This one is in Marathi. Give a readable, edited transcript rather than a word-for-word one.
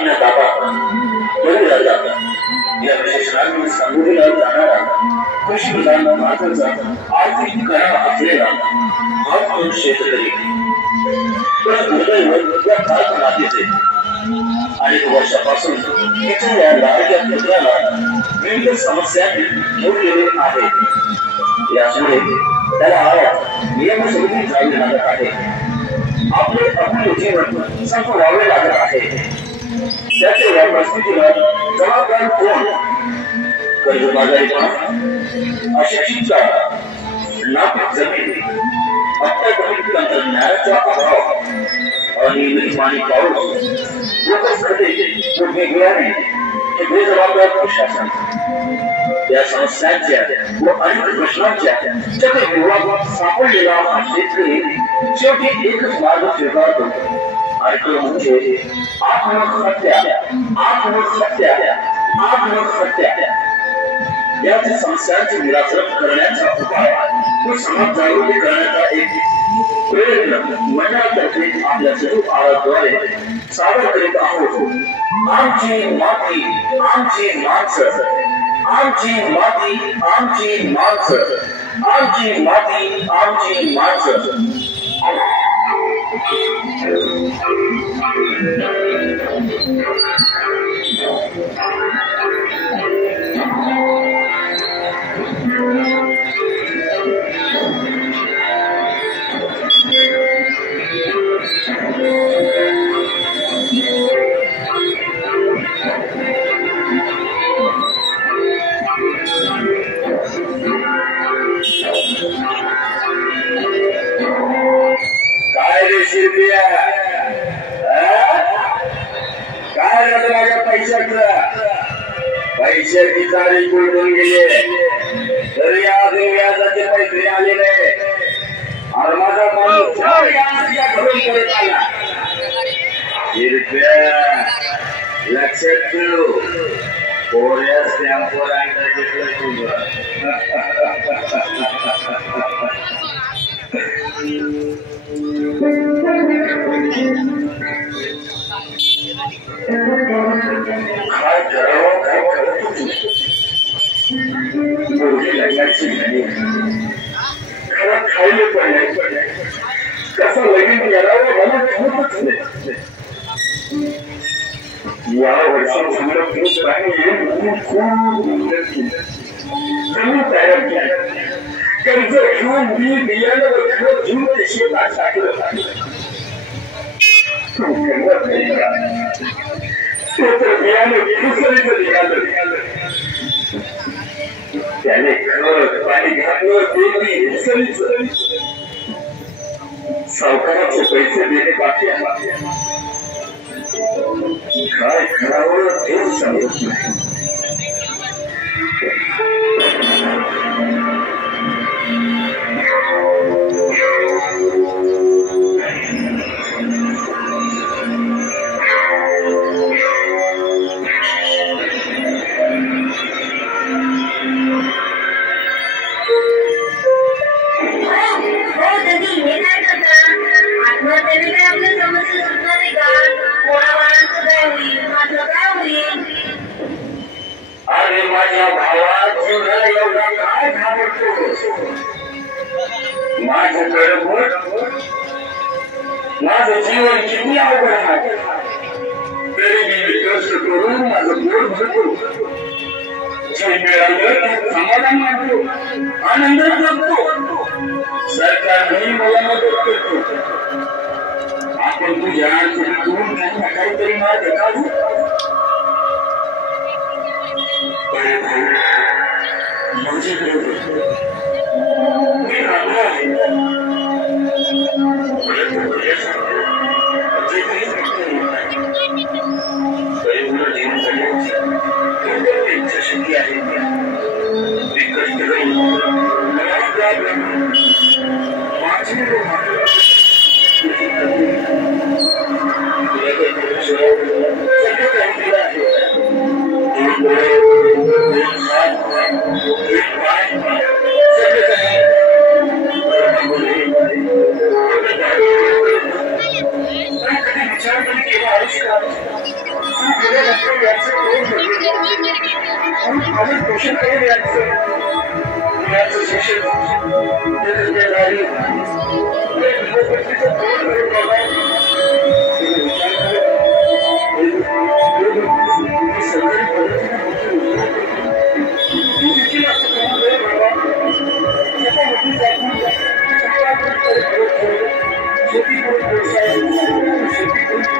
करण्यात आला बळीराजा या विशेषणाने संबोधला जाणारा कृषी प्रधान भारताचा आर्थिक कणा असलेला हा क्षेत्रही पण दुर्दैव या कारखान्याचे अनेक वर्षापासून तिच्या या लाडक्या पुत्राला विविध समस्यांनी मोडलेले आहे। यामुळे त्याला नियमसमिती जावी लागत आहे। आपले आपले जीवन संपवावे लागत आहे। त्याच्या या परिस्थितीला जबाबदार कोण? कर्जबाजारीपणा, अशिक्षितता, नापीक जमीन, अत्याधुनिक तंत्रज्ञानाचा अभाव, अनियमित पाणी पाऊस, बोगस खते व वेगवेगळ्या हे बेजबाबदार प्रशासन या समस्यांच्या व अनेक प्रश्नांच्या जगात विभागात सापडलेला हा शेतकरी शेवटी एकच मार्ग स्वीकारतो आणि तो म्हणजे आत्महत्या। आत्महत्या आत्महत्या याच्या समस्यांचे निराकरण करण्याचा उपाय व समाज जागृती करण्याचा एक प्रयत्न मंडळातर्फे आपल्या स्वरूप आराद्वारे सादर करीत आहोत। आमची माती आमची माणसं, आमची माती आमची माणसं, आमची माती आमची माणसं। पैशाची जाळी कोंडून गेले तरी अजून व्याजाचे पैसे आले नाही आणि माझा माणूस घरून परत आला। लक्षात ठेव, कोऱ्या स्टॅम्पवर अंडा घेतलं तुझं। काय करावं काय कळतच नाही। लग्नाची नाही, घरात खायला पण नाही, कसं लगीन करावं मला कळतच नाही। या वर्षात खूप तयार केलं, कर्ज घेऊन बी बियाणं घेऊन ते शेतात टाकलं। त्याने खत पाणी घातलं ते सावकाराचे पैसे देणे बाकी आहे। काय करावं तेच समजत नाही। अरे माझ्या भावा, तुला एवढा काय घाबरतोस? माझ्याकडे बघ, माझं जीवन किती अवघड आहे, तरी मी कष्ट करून माझं पोट भरतो। जे मिळालं ते समाधान मानतो, आनंद जगतो। सरकारही मला मदत करतो। आपण तुझ्या अडचणीतून काहीतरी मार्ग काढू। शिक्षण करून यायचं शिक्षण बेरोजगारी नोकरीचं पूर्ण करून बघा सरकारी देखील असं करून शेती करून व्यवसाय शेती करून